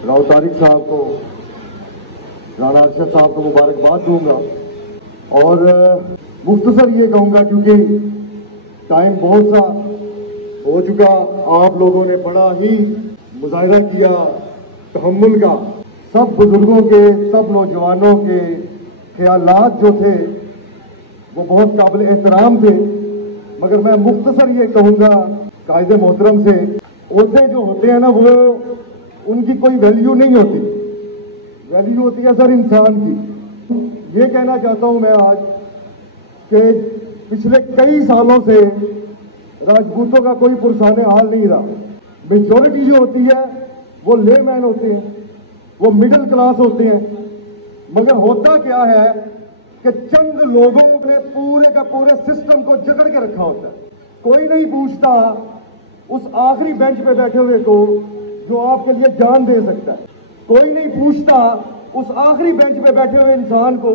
राव तारिक साहब को, राणा अरशद साहब को मुबारकबाद दूंगा और मुख्तसर ये कहूँगा क्योंकि टाइम बहुत सा हो चुका। आप लोगों ने बड़ा ही मुजाहिरा किया तहम्मुल का। सब बुजुर्गों के, सब नौजवानों के ख्यालात जो थे वो बहुत काबिल एहतराम थे, मगर मैं मुख्तसर ये कहूँगा कायदे मोहतरम से, ओहदे जो होते हैं ना वो उनकी कोई वैल्यू नहीं होती, वैल्यू होती है सर इंसान की। ये कहना चाहता हूँ मैं आज कि पिछले कई सालों से राजपूतों का कोई पुरसाने हाल नहीं रहा। मेजॉरिटी जो होती है वो लेमैन होते हैं, वो मिडिल क्लास होते हैं, मगर होता क्या है कि चंद लोगों ने पूरे का पूरे सिस्टम को जकड़ के रखा होता है। कोई नहीं पूछता उस आखिरी बेंच पे बैठे हुए को जो आपके लिए जान दे सकता है। कोई नहीं पूछता उस आखिरी बेंच पे बैठे हुए इंसान को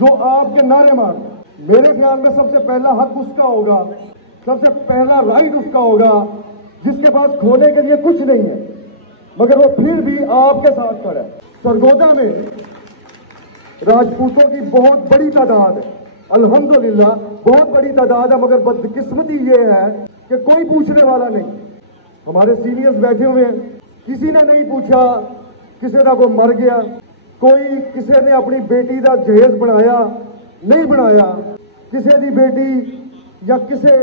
जो आपके नारे मारता है। मेरे ख्याल में सबसे पहला हक उसका होगा, सबसे पहला राइट उसका होगा जिसके पास खोने के लिए कुछ नहीं है, मगर वो फिर भी आपके साथ खड़ा है। सरगोदा में राजपूतों की बहुत बड़ी तादाद है, अल्हम्दुलिल्लाह बहुत बड़ी तादाद है, मगर बदकिस्मती ये है कि कोई पूछने वाला नहीं। हमारे सीनियर्स बैठे हुए हैं, किसी ने नहीं पूछा किसी का कोई मर गया, कोई किसी ने अपनी बेटी का जहेज बनाया नहीं बनाया, किसी की बेटी या किसी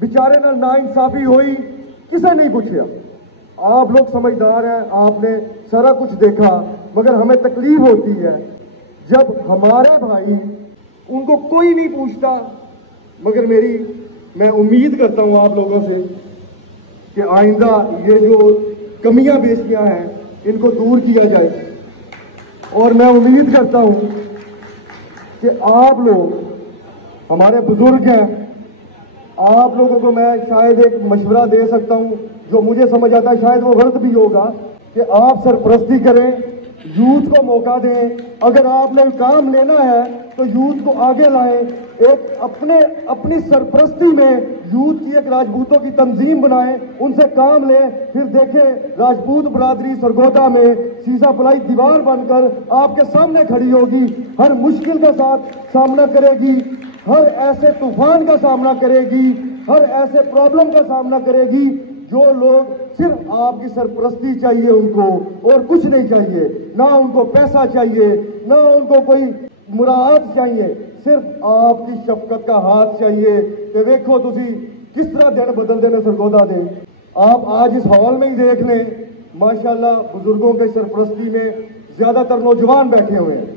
बेचारे ना नाइंसाफी हुई, किसे नहीं पूछा। आप लोग समझदार हैं, आपने सारा कुछ देखा, मगर हमें तकलीफ होती है जब हमारे भाई उनको कोई नहीं पूछता। मगर मैं उम्मीद करता हूं आप लोगों से कि आइंदा ये जो कमियां बेशियां हैं इनको दूर किया जाए, और मैं उम्मीद करता हूं कि आप लोग हमारे बुजुर्ग हैं, आप लोगों को मैं शायद एक मशवरा दे सकता हूं जो मुझे समझ आता है, शायद वो गलत भी होगा, कि आप सरपरस्ती करें, यूथ को मौका दें। अगर आपने काम लेना है तो यूथ को आगे लाएं, एक अपनी सरपरस्ती में यूथ की एक राजपूतों की तंजीम बनाएं, उनसे काम लें, फिर देखें राजपूत बरादरी सरगोदा में शीशा पलाई दीवार बनकर आपके सामने खड़ी होगी, हर मुश्किल के साथ सामना करेगी, हर ऐसे तूफान का सामना करेगी, हर ऐसे प्रॉब्लम का सामना करेगी। जो लोग सिर्फ आपकी सरपरस्ती चाहिए उनको और कुछ नहीं चाहिए, ना उनको पैसा चाहिए, ना उनको कोई मुराद चाहिए, सिर्फ आपकी शफकत का हाथ चाहिए कि देखो तुसी किस तरह दिन बदल देने सरगोदा दे। आप आज इस हॉल में ही देख लें, माशाल्लाह बुजुर्गों के सरपरस्ती में ज्यादातर नौजवान बैठे हुए हैं।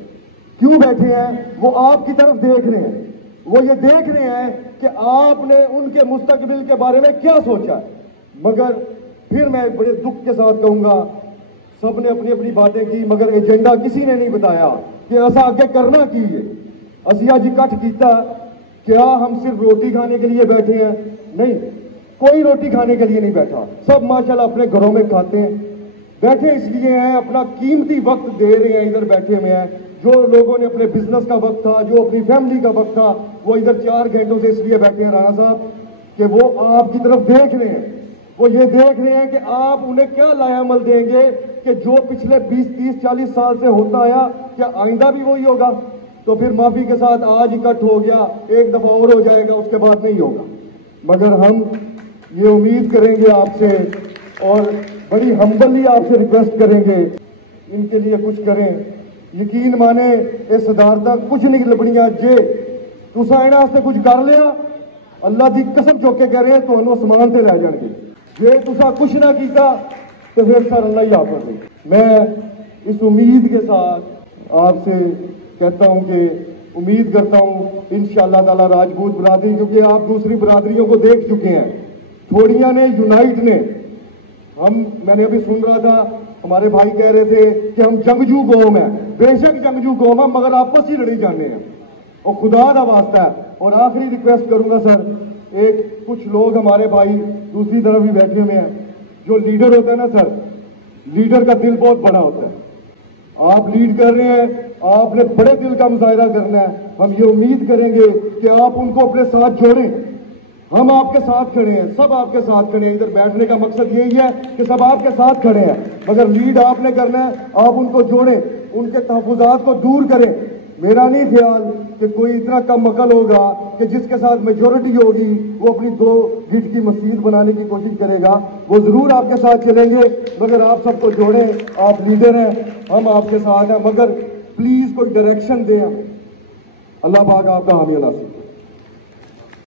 क्यों बैठे हैं? वो आपकी तरफ देख रहे हैं, वो ये देख रहे हैं कि आपने उनके मुस्तकबिल के बारे में क्या सोचा है। मगर फिर मैं बड़े दुख के साथ कहूंगा, सबने अपनी अपनी बातें की, मगर एजेंडा किसी ने नहीं बताया कि ऐसा आगे करना की है। असी अज इकट्ठ किया, क्या हम सिर्फ रोटी खाने के लिए बैठे हैं? नहीं, कोई रोटी खाने के लिए नहीं बैठा, सब माशाल्लाह अपने घरों में खाते हैं। बैठे इसलिए हैं, अपना कीमती वक्त दे रहे हैं, इधर बैठे हुए हैं। जो लोगों ने अपने बिजनेस का वक्त था, जो अपनी फैमिली का वक्त था, वो इधर 4 घंटों से इसलिए बैठे हैं राणा साहब कि वो आपकी तरफ देख रहे हैं, वो ये देख रहे हैं कि आप उन्हें क्या लायामल देंगे कि जो पिछले 20, 30, 40 साल से होता आया, क्या आइंदा भी वही होगा? तो फिर माफी के साथ आज इकट्ठ हो गया, एक दफा और हो जाएगा, उसके बाद नहीं होगा। मगर हम ये उम्मीद करेंगे आपसे और बड़ी हम्बली आपसे रिक्वेस्ट करेंगे, इनके लिए कुछ करें। यकीन माने ये सदारता कुछ नहीं लभनिया, जे तुसा इन्हां वास्ते कुछ कर लिया, अल्लाह की कसम चुक के कह रहे हैं तुहानू आसमान ते लै जाणगे। जे तुसा कुछ ना किया तो फिर सर अल्लाह ही आप कर। मैं इस उम्मीद के साथ आपसे कहता हूं कि उम्मीद करता हूं इंशाअल्लाह ताला राजपूत बरादरी, क्योंकि आप दूसरी बरादरियों को देख चुके हैं, थोड़ियां ने यूनाइट ने, मैंने अभी सुन रहा था हमारे भाई कह रहे थे कि हम जंगजू कौम है। बेशक जंगजू कौम है, मगर आपस ही लड़ी जाने हैं, और खुदा का वास्ता है। और आखिरी रिक्वेस्ट करूंगा सर, एक कुछ लोग हमारे भाई दूसरी तरफ भी बैठे हुए हैं, जो लीडर होता है ना सर, लीडर का दिल बहुत बड़ा होता है। आप लीड कर रहे हैं, आपने बड़े दिल का मुजाहिरा करना है। हम ये उम्मीद करेंगे कि आप उनको अपने साथ जोड़ें। हम आपके साथ खड़े हैं, सब आपके साथ खड़े हैं। इधर बैठने का मकसद यही है कि सब आपके साथ खड़े हैं, मगर लीड आपने करना है। आप उनको जोड़ें, उनके तहफुजात को दूर करें। मेरा नहीं ख्याल कि कोई इतना कम अकल होगा कि जिसके साथ मेजोरिटी होगी वो अपनी 2 गिट की मस्जिद बनाने की कोशिश करेगा। वो जरूर आपके साथ चलेंगे, मगर आप सबको जोड़ें। आप लीडर हैं, हम आपके साथ हैं, मगर प्लीज कोई डायरेक्शन दें। अल्लाह पाक आपका हामी नासिर।